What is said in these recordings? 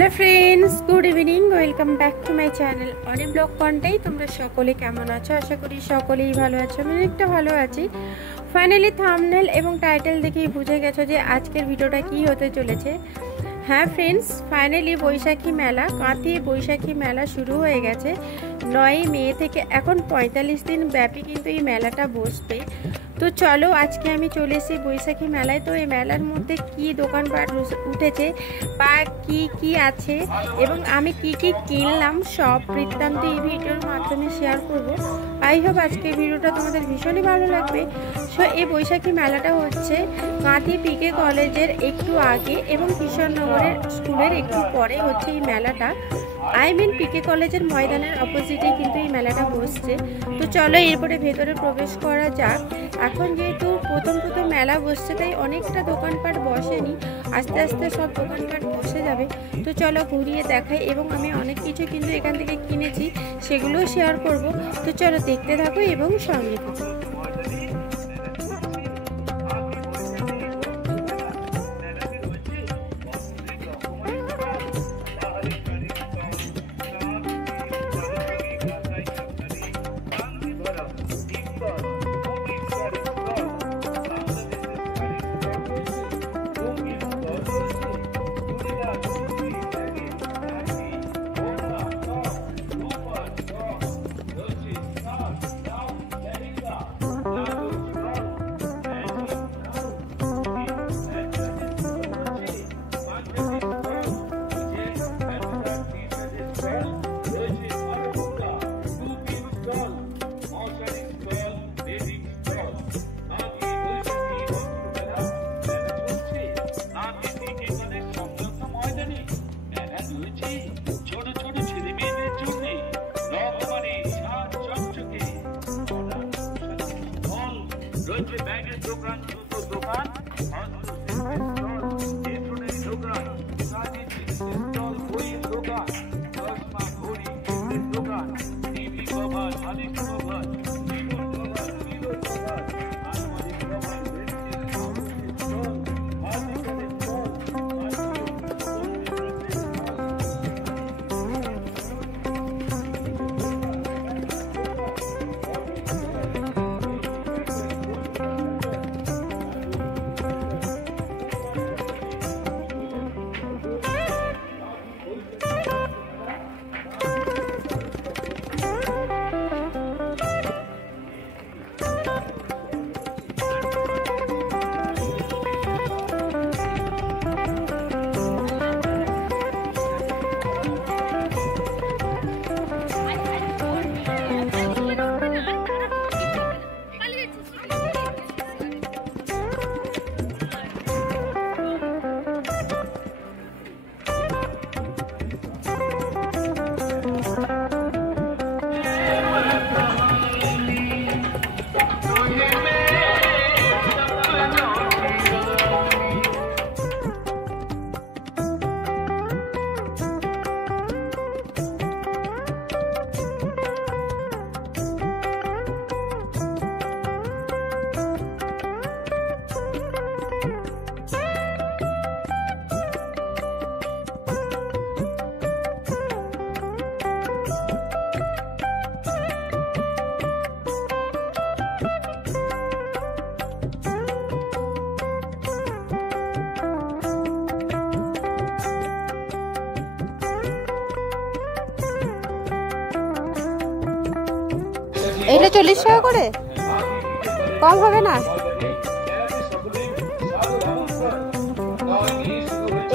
Hello friends good evening welcome back to my channel অনেক blog কন্টেই তোমরা সকলে কেমন আছো আশা করি সকলেই ভালো আছো আমি অনেকটা ভালো আছি ফাইনালি থাম্বনেল এবং টাইটেল দেখেই বুঝে গেছো যে আজকের ভিডিওটা কি হতে চলেছে হ্যাঁ फ्रेंड्स ফাইনালি বৈশাখী মেলা কাঁথি বৈশাখী মেলা শুরু হয়ে গেছে 9 মে থেকে এখন 45 দিন ব্যাপী কিন্তু এই মেলাটা বসবে তো চলো আজকে আমি চলে এসেছি বৈশাখী মেলায় তো এই মেলার মধ্যে কি দোকানপাট উঠেছে বা কি আছে এবং আমি কি কিনলাম সব বৃত্তান্ত এই ভিডিওর মাধ্যমে শেয়ার করব আই হোপ আজকের ভিডিওটা তোমাদের ভীষণই ভালো লাগবে সো এই বৈশাখী মেলাটা হচ্ছে কাঁথি পিকে কলেজের একটু আগে এবং কিশোরনগরের স্কুলের একটু পরে হচ্ছে এই মেলাটা আই মিন পিকে কলেজের ময়দানের অপোজিটে কিন্তু এই মেলাটা বসছে তো চলো এরপরে ভেতরে প্রবেশ করা যাক এখন যেহেতু প্রথম মেলা বসছে তাই অনেকটা দোকানপাট বসেনি আস্তে আস্তে সব দোকানপাট বসে যাবে তো চলো ঘুরিয়ে দেখাই এবং আমি অনেক কিছু কিন্তু এখান থেকে কিনেছি সেগুলোও শেয়ার করব তো চলো দেখতে থাকো এবং সঙ্গে থাকো এটা 40 টাকা করে কম হবে না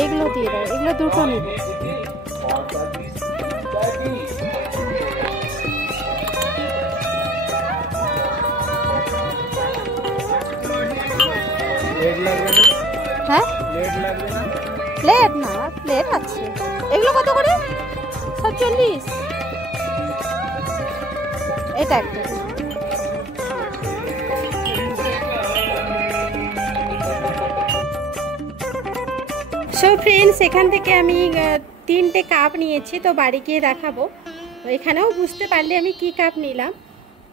এগুলো দিয়ে দাও এগুলো দুটো নিব হ্যাঁ প্লেট না প্লেট আছে এগুলো কত করে 40 এটা একটা সো ফ্রেন্ডস এখান থেকে আমি 3টে কাপ নিয়েছি তো বাড়ি গিয়ে দেখাবো এখানেও বুঝতে পারলে আমি কি কাপ নিলাম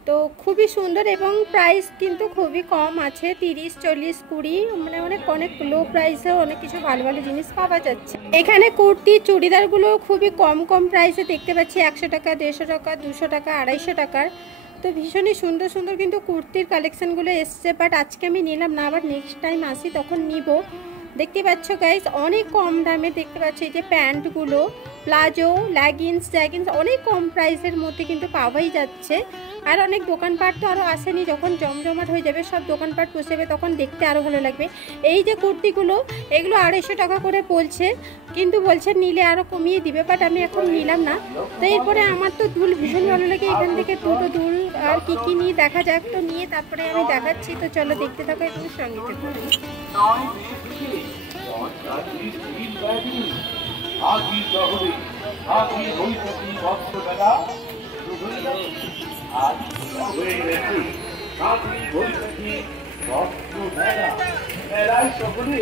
তো খুবই সুন্দর এবং প্রাইস কিন্তু খুবই কম আছে 30 40 20 মানে অনেক লো প্রাইসে অনেক কিছু ভালো ভালো জিনিস পাওয়া যাচ্ছে এখানে কুর্তি চুড়িদারগুলো খুবই কম কম প্রাইসে দেখতে পাচ্ছি, 100 টাকা, 150 টাকা, 200 টাকা, 250 টাকার। তো ভীষণই সুন্দর সুন্দর কিন্তু কুর্তির কালেকশানগুলো এসছে, বাট আজকে আমি নিলাম না, আবার নেক্সট টাইম আসি তখন নিব। দেখতে পাচ্ছ গাইস অনেক কম দামে দেখতে পাচ্ছ এই যে প্যান্টগুলো, প্লাজো, লেগিংস অনেক কম প্রাইসের মধ্যে কিন্তু পাওয়াই যাচ্ছে। আর অনেক দোকানপাট তো আরও আসেনি, যখন জমজমাট হয়ে যাবে সব দোকানপাট বসে তখন দেখতে আরও ভালো লাগবে। এই যে কুর্তিগুলো এগুলো 250 টাকা করে বলছে, কিন্তু বলছে নিলে আরও কমিয়ে দিবে, বাট আমি এখন নিলাম না। তো এরপরে আমার তো দুল ভীষণ ভালো লাগে, এখান থেকে দুটো দুল আর কী নিয়ে দেখা যাক, তো নিয়ে তারপরে আমি দেখাচ্ছি। তো চলো দেখতে থাকো এবং সঙ্গে থাকো। মেলায় সকলে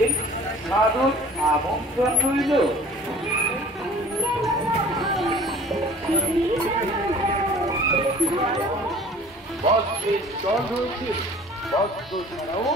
সাদর আমন্ত্রণ রইল। বস্ত্রের চল রয়েছে, বস্ত্র ছাড়াও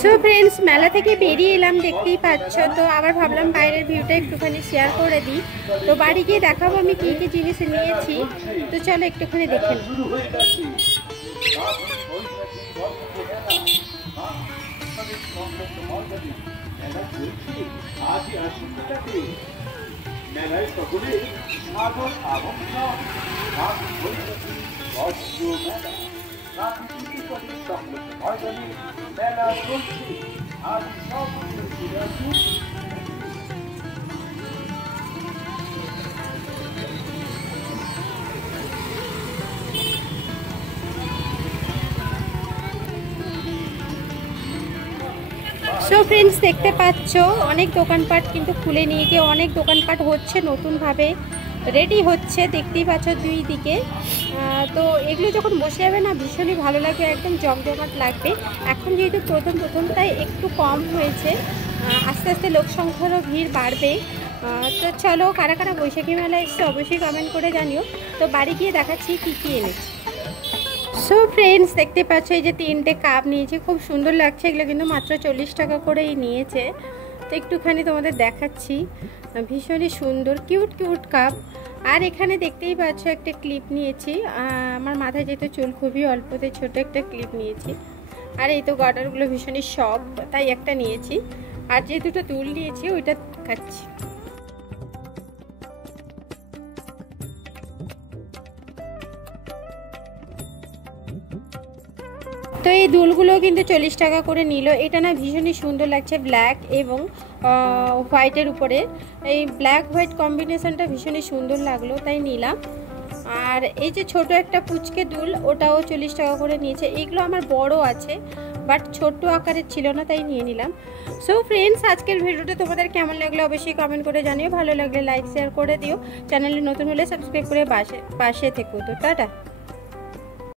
সো ফ্রেন্ডস, মেলা থেকে বেরিয়ে এলাম দেখতেই পাচ্ছ। তো আবার ভাবলাম বাইরের ভিউটা একটুখানি শেয়ার করে দিই। তো বাড়ি গিয়ে দেখাবো আমি কী কী জিনিস নিয়েছি। তো চলো একটুখানি দেখে নিই। মেলায় সকলে সাদর আমন্ত্রণ, মেলা চলছে আজ সব। সো ফ্রেন্ডস, দেখতে পাচ্ছ অনেক দোকানপাট কিন্তু খুলে নিয়ে গিয়ে অনেক দোকানপাট হচ্ছে, নতুনভাবে রেডি হচ্ছে দেখতেই পাচ্ছ দুই দিকে। তো এগুলো যখন বসে যাবে না ভীষণই ভালো লাগবে, একদম জমজমাট লাগবে। এখন যেহেতু প্রথম তাই একটু কম হয়েছে, আস্তে আস্তে লোক সংখ্যারও ভিড় বাড়বে। তো চলো, কারা কারা বৈশাখী মেলা এসছে অবশ্যই কমেন্ট করে জানিও। তো বাড়ি গিয়ে দেখাচ্ছি কী কী এনেছি। সো ফ্রেন্ডস, দেখতে পাচ্ছ এই যে 3টে কাপ নিয়েছি, খুব সুন্দর লাগছে। এগুলো কিন্তু মাত্র 40 টাকা করেই নিয়েছে। তো একটুখানি তোমাদের দেখাচ্ছি, ভীষণই সুন্দর কিউট কিউট কাপ। আর এখানে দেখতেই পাচ্ছ একটা ক্লিপ নিয়েছি, আমার মাথায় যেহেতু চুল খুবই অল্পতে ছোট একটা ক্লিপ নিয়েছি। আর এই তো গার্ডারগুলো ভীষণই সফট, তাই একটা নিয়েছি। আর যে দুটো দুল নিয়েছি ওইটা দেখাচ্ছি। তো এই দুলগুলো কিন্তু 40 টাকা করে নিল। এটা না ভীষণই সুন্দর লাগছে, ব্ল্যাক এবং হোয়াইটের উপরে এই ব্ল্যাক হোয়াইট কম্বিনেশনটা ভীষণই সুন্দর লাগলো, তাই নিলাম। আর এই যে ছোট একটা পুচকে দুল, ওটাও 40 টাকা করে নিয়েছে। এইগুলো আমার বড় আছে, বাট ছোট্ট আকারের ছিল না, তাই নিয়ে নিলাম। সো ফ্রেন্ডস, আজকের ভিডিওটা তোমাদের কেমন লাগলো অবশ্যই কমেন্ট করে জানিও। ভালো লাগলে লাইক শেয়ার করে দিও, চ্যানেলে নতুন হলে সাবস্ক্রাইব করে পাশে থেকো। তো টাটা।